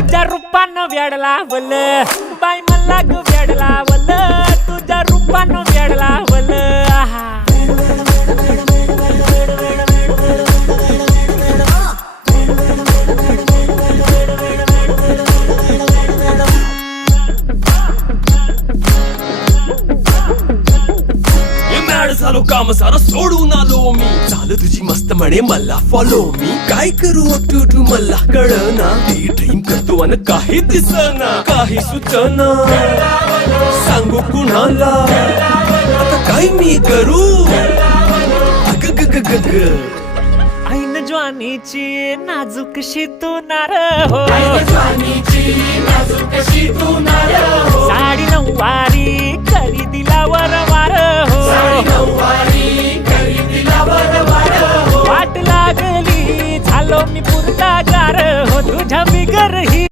तुझ्या रूपानं वेड लावल बाई मला ग वेड लावल तुझ्या रूपानं वेड लावल आहा झालो काम सारा सोडून आलो मी झालं तुझी मस्त म्हणे मला फॉलो मी काय करू उठू मला कळना ती ड्रीम करतो आणि काही दिसना काही सुचना सांगू कुणाला आता काय मी करू अग ग ग ग ग ऐन ज्वानीची नाजूक शी तू नार हो